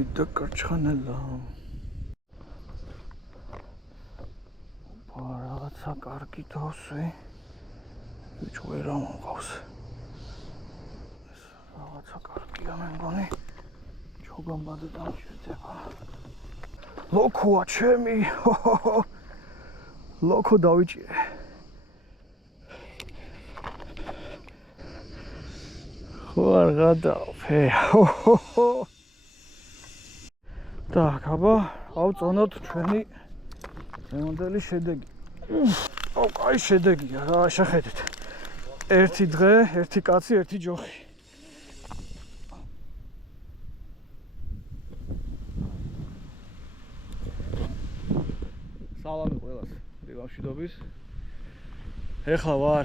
მოვიდა კარჩხანელა. რაღაცა კარგი დავსვი. ვიჩ ვერა მომყავს. ეს რაღაცა კარგია მე მგონი. ჩოგამბადე დამშვიდება. ლოქოა ჩემი. ლოქო დავიჭირე. ხო არ გადავფე. Так, აბა, ავწონოთ ჩვენი მოდელი შედეგი. აი შედეგია რა, შეხედეთ. ერთი დღე, ერთი კაცი, ერთი ჯოხი. სალამი ყველას, მშვიდობის. ეხლა ვარ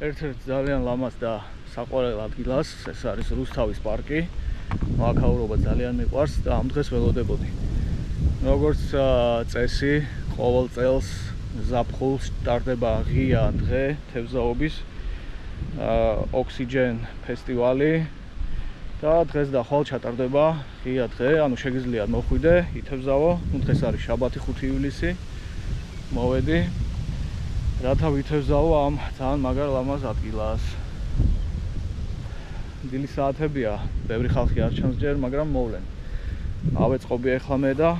ერთ-ერთ ძალიან ლამაზ და საყვარელ ადგილას, ეს არის რუსთავის პარკი. მაქაურობა ძალიან მიყვარს და ამ დღეს ველოდებოდი. როგორც წესი, ყოველ წელს ზაფხულს ტარდება ღია დღე თევზაობის ოქსიჯენ ფესტივალი და დღეს და ხვალ ჩატარდება ღია დღე, ანუ შეგიძლიათ მოხვიდე, ითევზავო. ნუ დღეს არის შაბათი 5 ივლისი. მოვედი რათა ვითევზავო ამ ძალიან მაგარ ლამაზ ადგილას. დილის საათებია, ბევრი ხალხი არ ჩანს ჯერ, მაგრამ მოვლენ. ავეწყობი ახლა მე და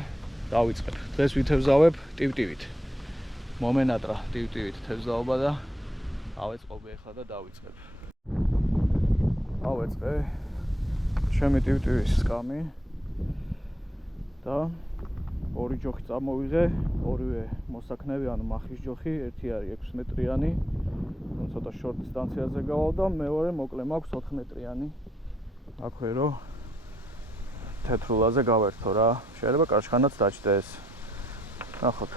დავიწყებ. დღეს ვითევზავებ ტივტივით. მომენატრა ტივტივით თევზაობა და ავეწყობი ახლა და დავიწყებ. ავეწყე ჩემი ტივტივის სკამი და ორი ჯოხი წამოვიღე, ორივე მოსაქნევი, ანუ მახის ჯოხი, ერთი არის 6 მეტრიანი, ცოტა შორტ დისტანციაზე გავალ და მეორე მოკლე მაქვს 4 მეტრიანი. აქვე რომ თეთრულაზე გავერთო რა. შეიძლება კარჩხანაც დაჭდეს. ნახოთ.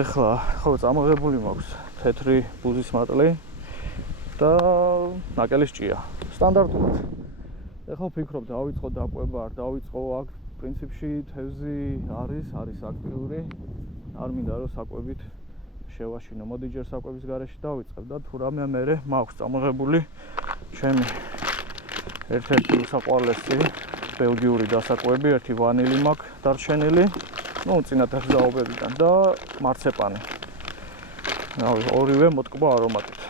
ეხლა ხო წამოღებული მაქვს თეთრი ბუზის მატლი და ნაკელის ჭია. სტანდარტულად. ეხლა ვფიქრობ დავიწყო დაკვება, არ დავიწყო აქ პრინციპში თევზი არის აქტიური. არ მინდა რომ საკვებით შევაშინო. მოდი ჯერ საკვების გარეშე დავიწყებ და თუ რამე მერე მაქვს წამოღებული ჩემი ერთ-ერთი უსაყვარლესი ბელგიური დასაკვები, ერთი ვანილი მაქვს დარჩენილი, ну წინა თევზაობებიდან და მარცეპანი. რავი, ორივე მოტკბო არომატით.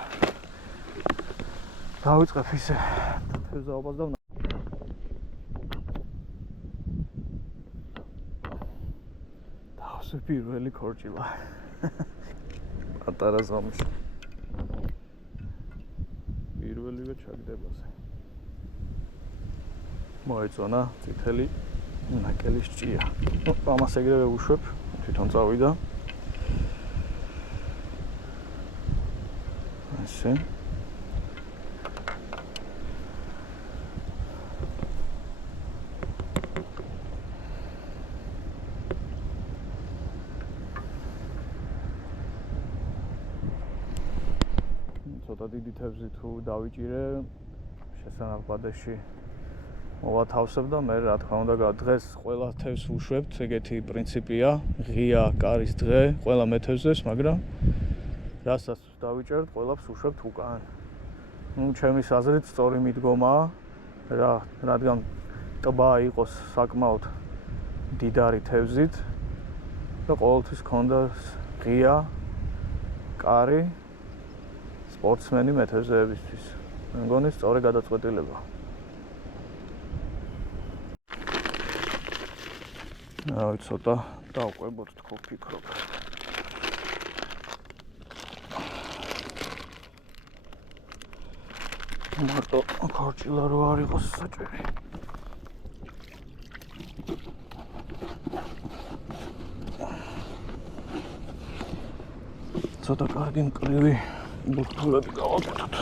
დავიწყებ ისე თევზაობას და დავსვი პირველი ქორჭილა. პატარა ზომის. პირველივე ჩაგდებაზე. მოეწონა წითელი ნაკელის ჭია. ამას ეგრევე უშვებ, თვითონ წავიდა. ასე. ცოტა დიდი თევზი თუ დავიჭირე, შესანახბადეში მოვათავსებ და მე რა თქმა უნდა დღეს ყველა თევზს უშვებთ, ეგეთი პრინციპია, ღია კარის დღე, ყველა მეთევზებს, მაგრამ რასაც დავიჭერთ, ყველაფერს უშვებთ უკან. ნუ ჩემის აზრით სწორი მიდგომაა, რადგან ტბა იყოს საკმაოდ დიდარი თევზით და ყოველთვის ქონდეს ღია კარი სპორტსმენი მეთევზეებისთვის. მე მგონი სწორი გადაწყვეტილება. რავი, ცოტა დავყვებოთ თქო ვფიქრობ. მარტო ქორჭილა რო არ იყოს საჭირი. ცოტა კარგი მკრივი ბურთულები გავაკეთოთ.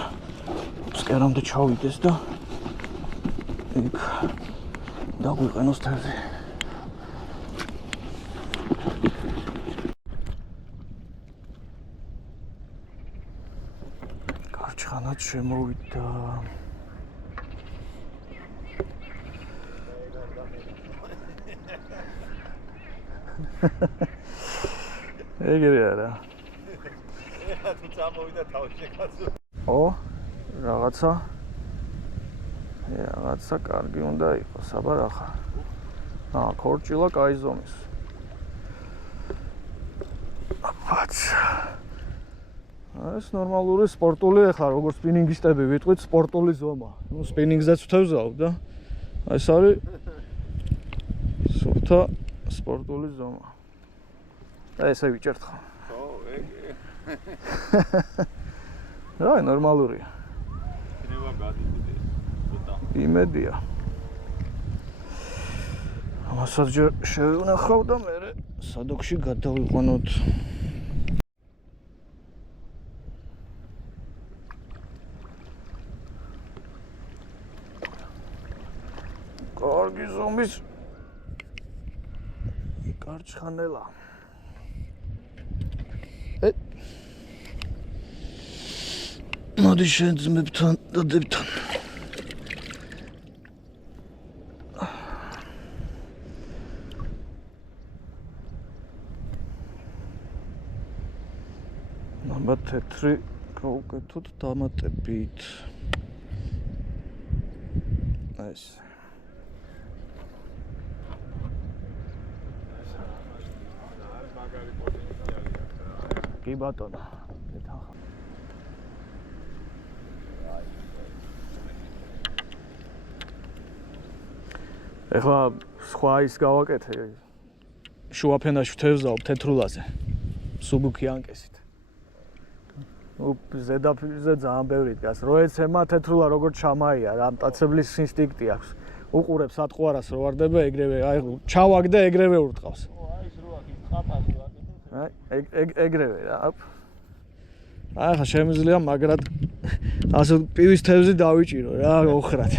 ფსკერამდე ჩავიდეს და იქ დაგვიყენოს თევზი. კარჩხანაც შემოვიდა. ეგრე არა. თუ წამოვიდა თავში კაცო. ო, რაღაცა კარგი უნდა იყოს, აბა რა ხარ. ქორჭილა კაი ზომის. აბაც. ეს ნორმალური სპორტული ახლა როგორც სპინინგისტები ვიტყვით სპორტული ზომა. ნუ სპინინგზეც ვთევზავ და ეს არის სუფთა სპორტული ზომა. და ესე ვიჭერთ ხო? ხო, ეგ. რა, ნორმალურია. იქნება გადიდე. ცოტა. იმედია. ამასაც ჯერ შევუნახავ და მე სადოქში გადავიყვანოთ. კარგი ზომის კარჩხანელა. მოდი შენ ძმებთან და დებთან. ნაბა თეთრი გავუკეთოთ დამატებით. ეს კი ბატონო. ეხლა სხვა ის გავაკეთე. შუაფენაში ვთევზავ თეთრულაზე. სუბუქი ანკესით. ზედაპირზე ძალიან ბევრი დგას. რო ეცემა თეთრულა როგორ ჩამაია, რა მტაცებლის ინსტინქტი აქვს. უყურებს ატყვარას რო ვარდება, ეგრევე აი ჩავაგდე ეგრევე ურტყავს. აი ეს რო აქ ხაფას რო აკეთებ. ეგრევე რა. აი ხა შემიძლია მაგრად ასე პივის თევზი დავიჭირო რა ოხრად.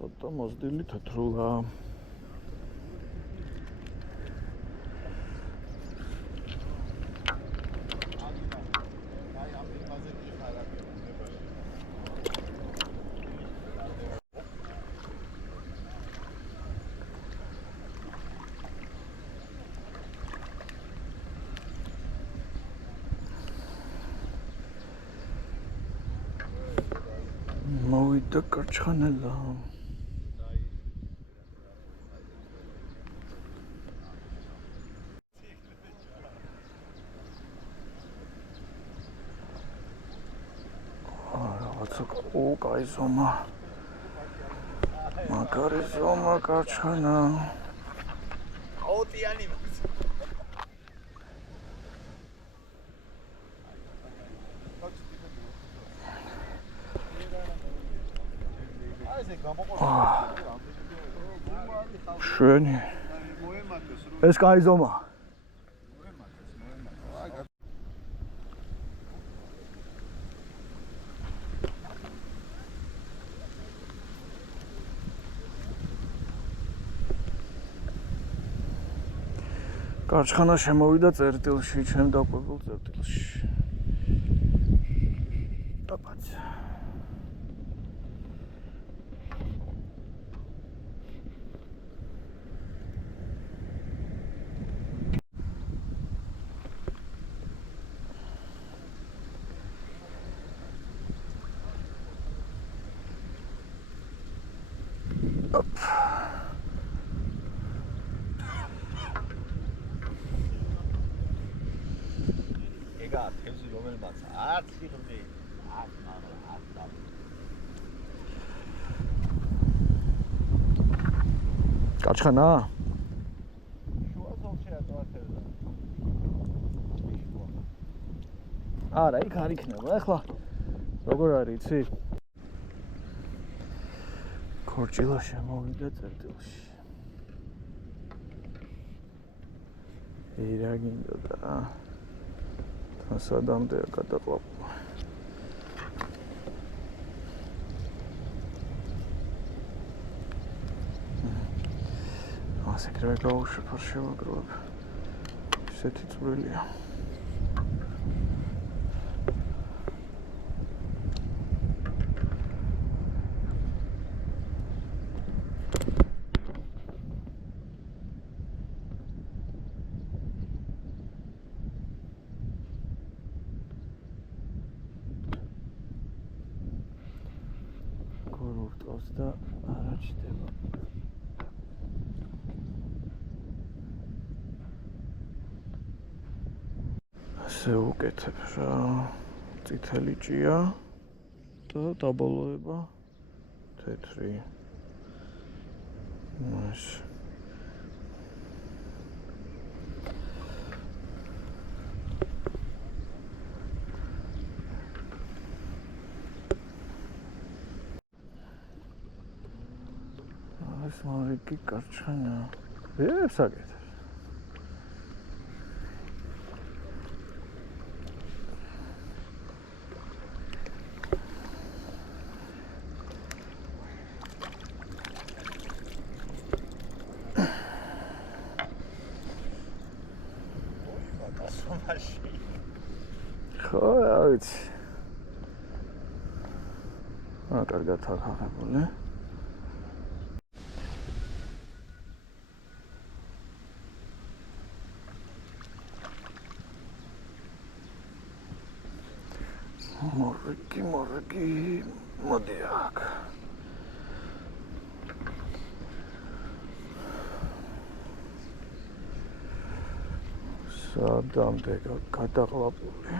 ცოტა მოზრდილი თეთრულა. მოვიდა კარჩხანელა. კაი ზომა. მაგარი ზომა კარჩხანა. აუტიანი მას. აი ეს გამოყო. შვენი. ეს კაი ზომა. კარჩხანა შემოვიდა წერტილში, ჩემ დაკვებულ წერტილში. დაბაც. ეგა თევზი რომელმაც არც იღმე, არც მაღლა, არც დაბლა. კარჩხანა? შუა ზოლშია თვა თევზა. არა, იქ არ იქნება. ეხლა როგორ არის, იცი? ქორჭილა შემოვიდა წერტილში. რა გინდოდა? სადამდეა გადაყვაპო. ასე კრე გავუშვებ, არ შევაგროვებ. ისეთი წვრილია. გორურტავს და არა ჩდება. ასე უკეთებ რა. წითელი ჭია და დაბოლოება თეთრი. ეს ეს მარიკი კარჩხანა. ეს აკეთე. ხო, რა ვიცი. კარგად ახახებული. მორგი, მოდი აქ. სადამდე გადაყლაპული.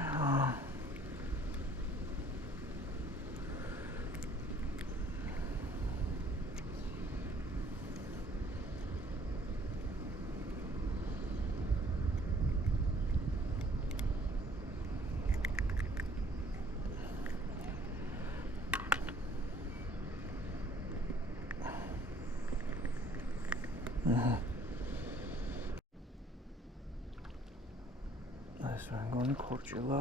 ეს მეგონი ქორჭილა.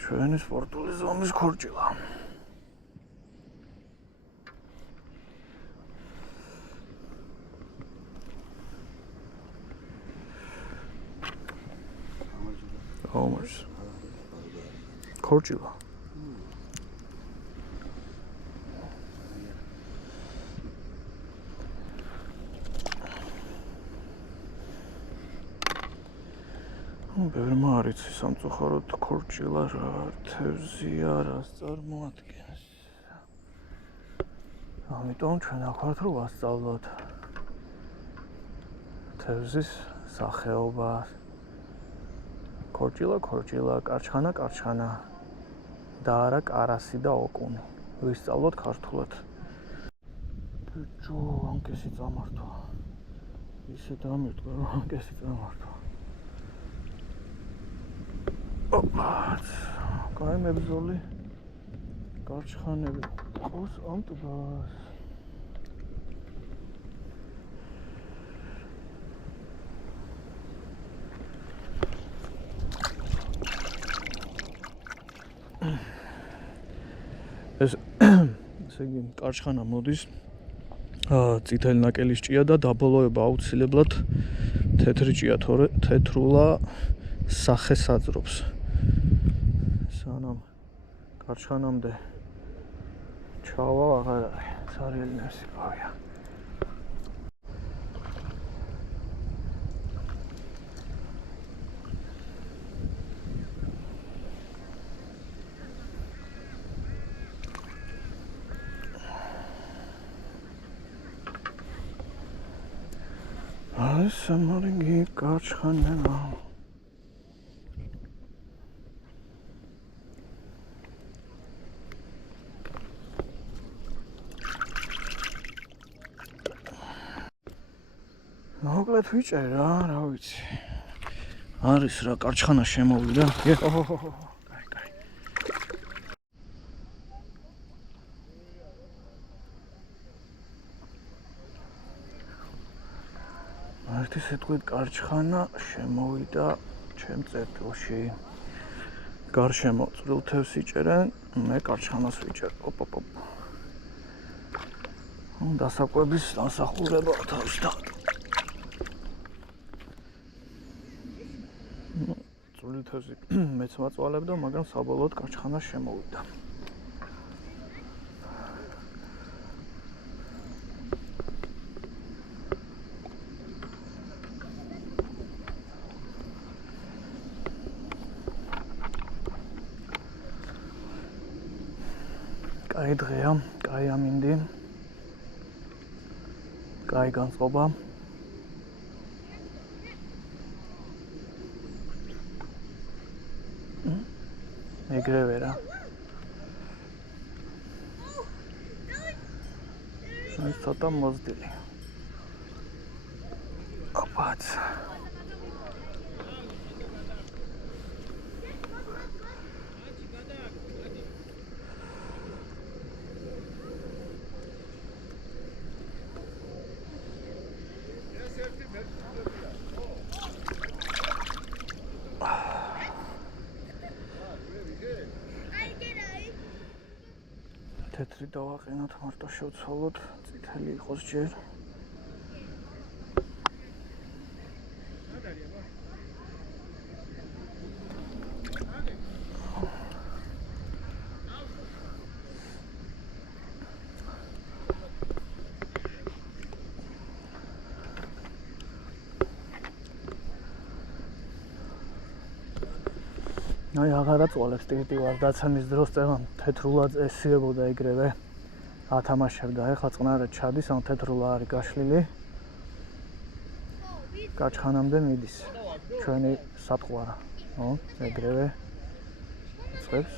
ჩვენი სპორტული ზონის ქორჭილა. How much? ქორჭილა. ბევრმა არ იცის სამწუხაროდ ქორჭილა რა თევზია, რას წარმოადგენს. ამიტომ ჩვენ აქ ვართ რომ ვასწავლოთ თევზის სახეობას. ქორჭილა, კარჩხანა და არა კარასი და ოკუნი. ვისწავლოთ ქართულად. ბიჭო, ამკესი წამართვა. ისე დამირტყა რომ ამკესი წამართვა. კაი მებრძოლი კარჩხანები ყავს ამ ტბას. ეს ესე იგი კარჩხანა მოდის წითელი ნაკელის ჭია და დაბოლოება აუცილებლად თეთრი ჭია, თორე თეთრულა სახეს აძრობს. სანამ კარჩხანამდე ჩავა აღარ არის, ცარიელი ნერსი ყავია. ეს სამარიგი კარჩხანა. მოკლედ ვიჭერ რა ვიცი. არის რა კარჩხანა შემოვიდა. კაი. ერთი სიტყვით კარჩხანა შემოვიდა ჩემ წერტილში. გარშემო წვრილთევს იჭერენ, მე კარჩხანას ვიჭერ. დასაკვების დასახურება თავისთავად. წვრილთევსი მეც მაწვალებდა, მაგრამ საბოლოოდ კარჩხანა შემოვიდა. კაი დღეა, კაი ამინდი. კაი განწყობა. ეგრევე რა. ის ცოტა მოზრდილი. ოპაც. თეთრი დავაყენოთ, მარტო შევცვალოთ, წითელი იყოს ჯერ. აი აღარა წვალებს ტირტივარ დაცემის დროს წევან თეთრულად ესიებოდა ეგრევე ათამაშებდა ეხლა წყნარად ჩადის ან თეთრულა არის გაშლილი გაჩხანამდე მიდის ჩვენი სატყვარა ეგრევე წებს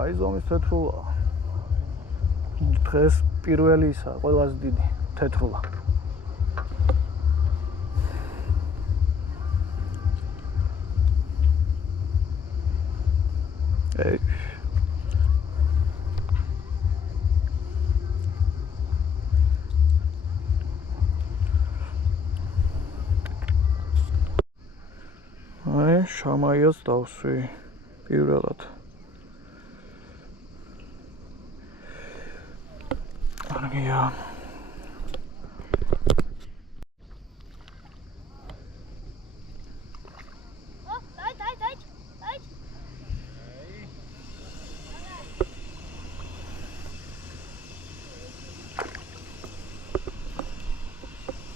აი ზომის თეთრულა დღეს პირველი ისა ყველაზე დიდი თეთრულა. Ey. Ay, შამაიას დავსვი პირველად. Yeah. Oh, right.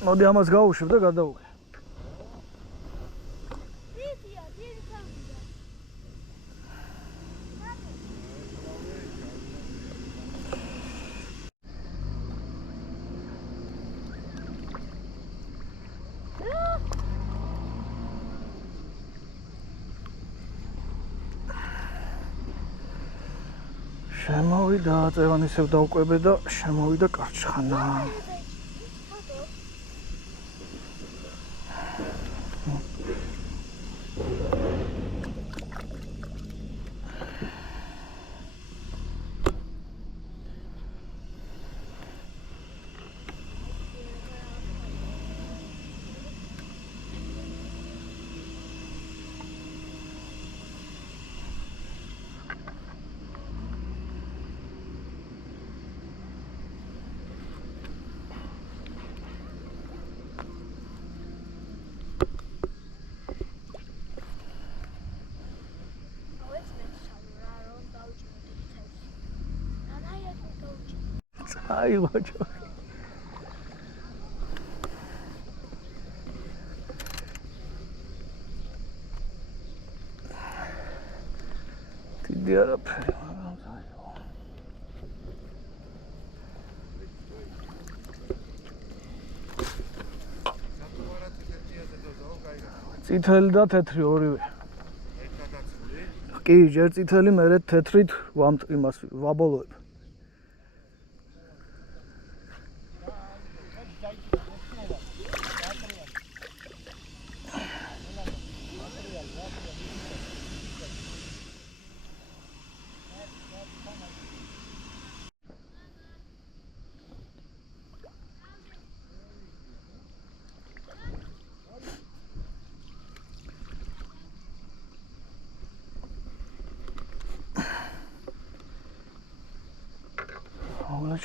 მოდი ამას გავუშვებ და გადავუყე. შემოვიდა წევანი ისევ დავკვებე და შემოვიდა კარჩხანა. Ai, logo. Tiddi arab. წითელი და თეთრი ორივე. კი, ჯერ წითელი, მერე თეთრით იმას ვაბოლოებ.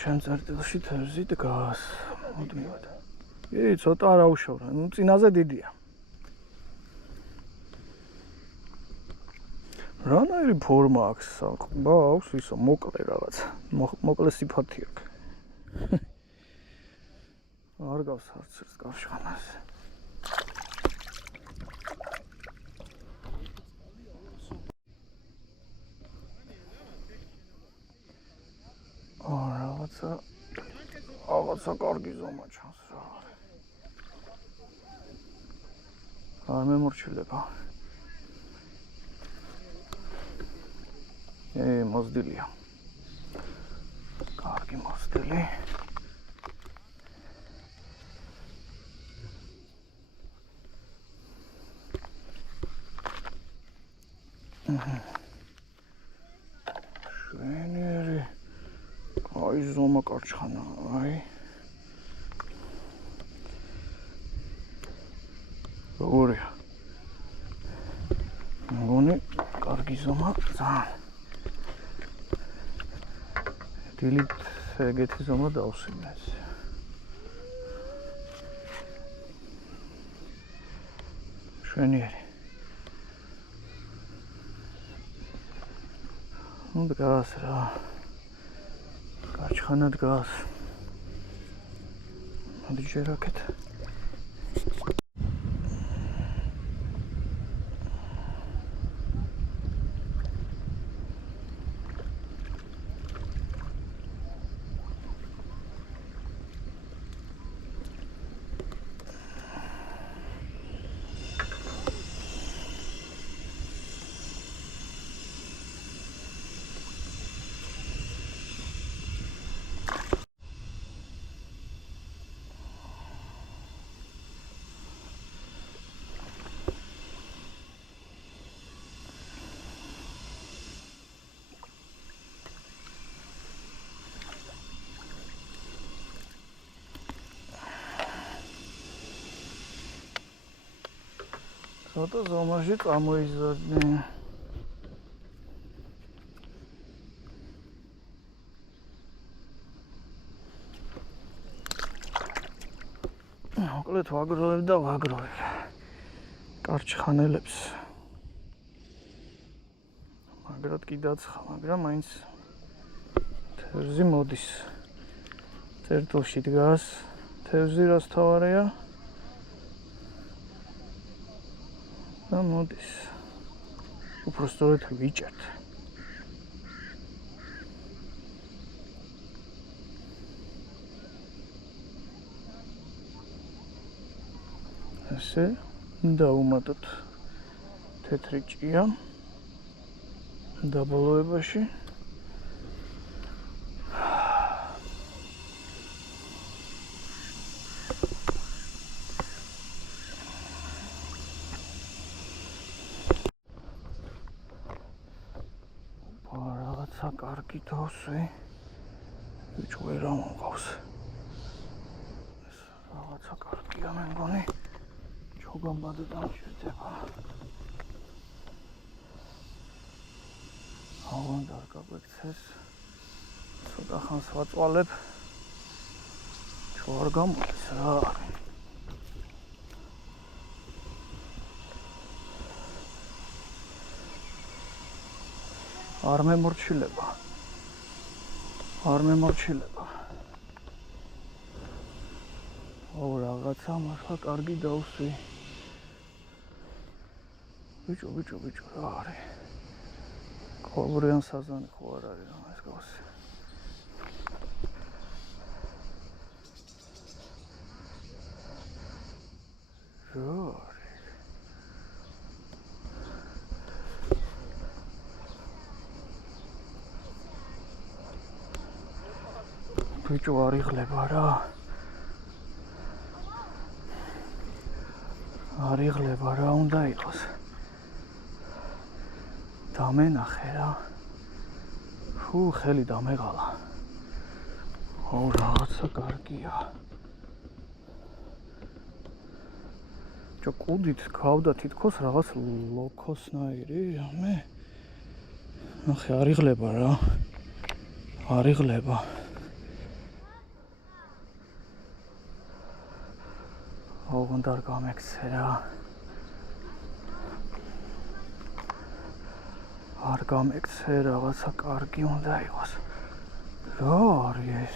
ჩემ წერტილში თევზი დგას. მოდმივად. კი, ცოტა არ აუშავრა. ნუ წინაზე დიდია. რანაირი ფორმა აქვს? აქვს ისო მოკლე რაღაც. მოკლე სიფათი აქვს. არ გავს არც ერთ კავშირს. რაღაცა კარგი ზომა ჩანს რა. არ მემორჩილება. მოზდილია. კარგი მოზდილი. შვენიერი. აი ზომა კარჩხანა, აი. როგორია? მგონი კარგი ზომა ძალიან. დილით ეგეთი ზომა დავსვინეს. შვენიერი. ნუ დგას რა. კარჩხანა დგას. მოდი ჯერ აქეთ. ცოტა ზომაში წამოიზარდნე. მოკლედ ვაგროვებ და ვაგროვებ. კარჩხანელებს. მაგრად კი დაცხა, მაგრამ მაინც თევზი მოდის. წერტილში დგას. თევზი რას თავარია? და მოდის. უფრო სწორედ ვიჭერთ. ესე დავუმატოთ თეთრი ჭია დაბოლოებაში. კარგი დავსვი. ბიჭო რა მომყავს. ეს რაღაცა კარგია მე მგონი. ჩოგამბად დამჭირდება. აღარ დაგაგვექცეს. ცოტა ხანს ვაწვალებ. ჩო არ გამოდის რა. არ მემორჩილება. რაღაცა მართლა კარგი დავსვი. ბიჭო რა არის? კოლბრიან საზანი ხო არ არის რა ეს გავსი. რა არის? ბიჭო არ იღლება რა. არ იღლება რა უნდა იყოს. დამენახე რა. ფუ, ხელი დამეღალა. აუ, რაღაცა კარგია. კუდით გავდა თითქოს რაღაც ლოქოსნაირი რამე. ნახე არ იღლება რა. არ იღლება. ოღონდ არ გამექცე რა. არ გამექცე რაღაცა კარგი უნდა იყოს. რა არის ეს?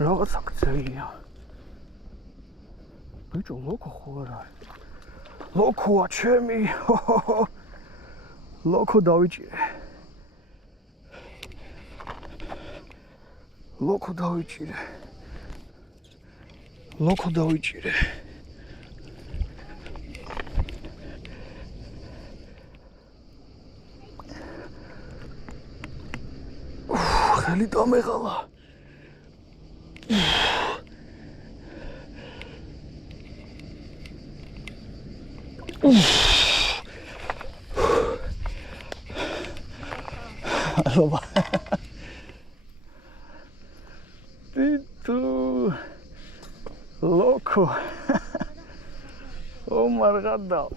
რაღაცა გწელია. ბიჭო ლოკო ხო არ არის? ლოკოა ჩემი. ლოკო დავიჭირე. ლოკო დავიჭირე. ლოკო დავიჭირე. ხელი დამეღალა. Aloha. Tito. Loco. Oh margada.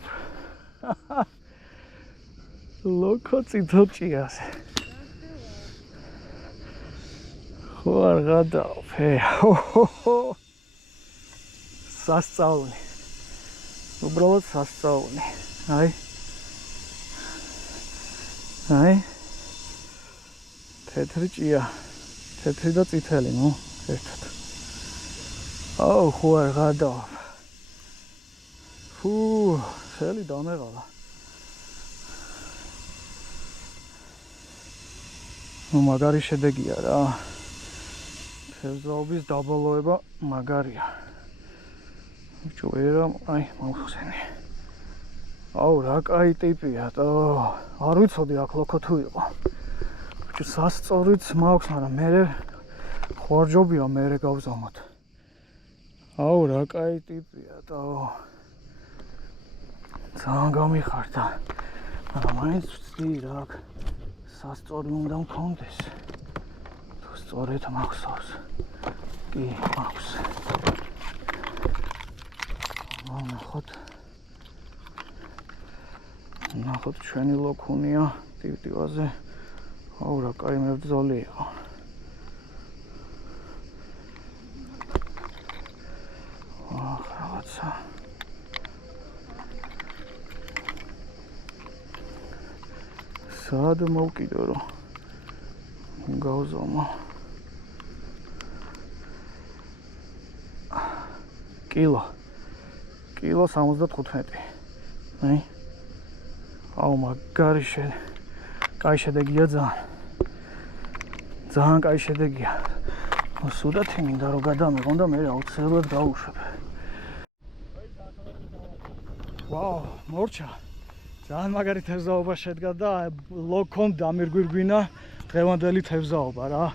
Loco citochias. Margada. Hey. Სასწაული. უბრალოდ სასწაული. აი. აი. თეთრი ჭია. თეთრი და წითელი, ნუ, ერთად. აუ, ხო არ გადა. ფუ, ხელი დამეღალა. ნუ მაგარი შედეგია რა. თევზაობის დაბოლოება მაგარია. ბიჭო, ერა, აი, მოვხსენე. აუ, რა კაი ტიპია, და არ ვიცოდი აქ ლოკო თუ იყო. ბიჭო, სასწორიც მაქვს, მაგრამ მე ხوارჯობია მე გავზამოთ. აუ, რა კაი ტიპია, და ძალიან გამიხარდა. მაგრამ მაინც ვცდი რა, სასწორი უნდა მქონდეს. თუ სწორედ მახსოვს. კი, მაქვს. ნახოთ ჩვენი ლოქუნია ტივტივაზე. აუ რა კაი მებრძოლი იყო. რაღაცა. სად მოვკიდო რომ გავზომო. კილო 75. აი. აუ მაგარი კაი შედეგია ძალიან. ძალიან კაი შედეგია. სუდათ მინდა რომ გადამიღონ და მე აუცილებლად გავუშვებ. ვაუ, მორჩა. ძალიან მაგარი თევზაობა შედგა და ლოქომ დამირგვირგვინა დღევანდელი თევზაობა რა.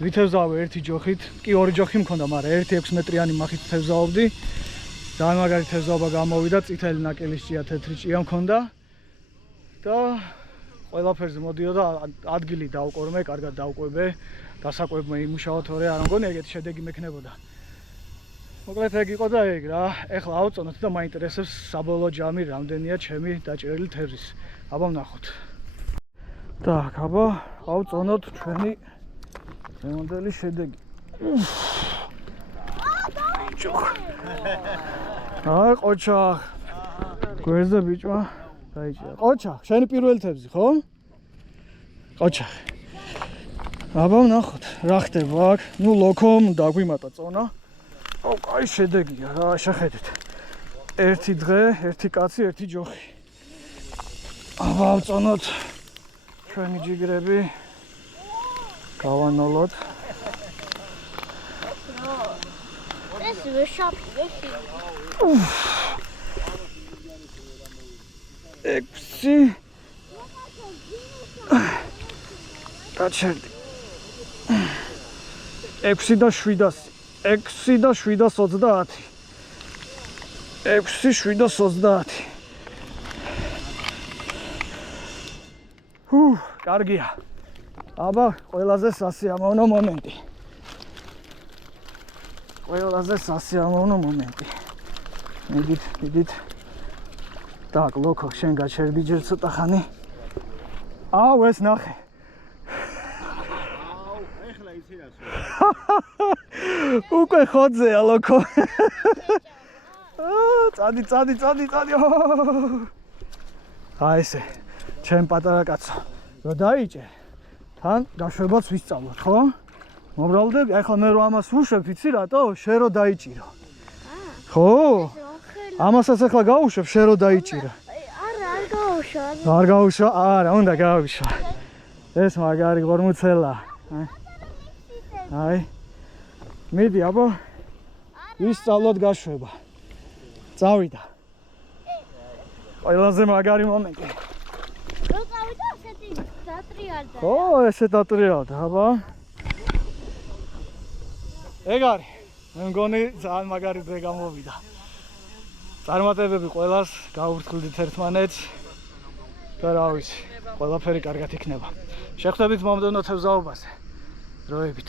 ვითევზავე ერთი ჯოხით, კი ორი ჯოხი მქონდა, მაგრამ ერთი 6 მეტრიანი მახით თევზაობდი. ძალიან მაგარი თევზაობა გამოვიდა, წითელი ნაკელის ჭია, თეთრი ჭია მქონდა. და ყველაფერზე მოდიოდა ადგილი დავკორმე, კარგად დავკვებე, დასაკვებმა იმუშავა თორე არ მგონი ეგეთი შედეგი მექნებოდა. მოკლედ ეგ იყო და ეგ რა. ეხლა ავწონოთ და მაინტერესებს საბოლოო ჯამი რამდენია ჩემი დაჭერილი თევზის. აბა ვნახოთ. Так, აბა ავწონოთ ჩვენი დღევანდელი შედეგი. აი ყოჩა. გვერდზე ბიჭმა დაიჭირა. ყოჩა, შენი პირველი თევზი, ხო? ყოჩა. აბა ვნახოთ, რა ხდება აქ. ნუ ლოქომ დაგვიმატა წონა. აუ, კაი შედეგია რა, შეხედეთ. ერთი დღე, ერთი კაცი, ერთი ჯოხი. აბა ავწონოთ ჩვენი ჯიგრები. გავანოლოთ. ეს ვეშაპი, ვეში. 6 დაჩერდი. 6 და 700. 6 და 730. 6 730. კარგია. აბა, ყველაზე სასიამოვნო მომენტი. ყველაზე სასიამოვნო მომენტი. მიდით. Так, ლოკო, შენ გაჩერდი ჯერ ცოტა ხანი. აუ, ეს ნახე. აუ, ეხლა იცი რა. უკვე ხოძეა ლოკო. წადი. აი ესე. ჩემ პატარა კაცო. რო დაიჭე. თან გაშვებაც ვისწავლოთ, ხო? მომრავლდები, ახლა მე რო ამას ვუშვებ, იცი რატო? შენ რო დაიჭირო. ხო? ამასაც ახლა გაუშვებ, შენ რო დაიჭირა. არ გაუშვა. არ გაუშვა? არა, უნდა გაუშვა. ეს მაგარი გორმუცელა. აი. მიდი, აბა. ვისწავლოთ გაშვება. წავიდა. ყველაზე მაგარი მომენტი. რო წავიდა, ასეთი დატრიალდა. ხო, ესე დატრიალდა, აბა. ეგ არის. მე მგონი ძალიან მაგარი დღე გამოვიდა. წარმატებები ყველას, გაუვრცელდით ერთმანეთს. და რა ვიცი, ყველაფერი კარგად იქნება. შეხვდებით მომდევნო თევზაობაზე. დროებით.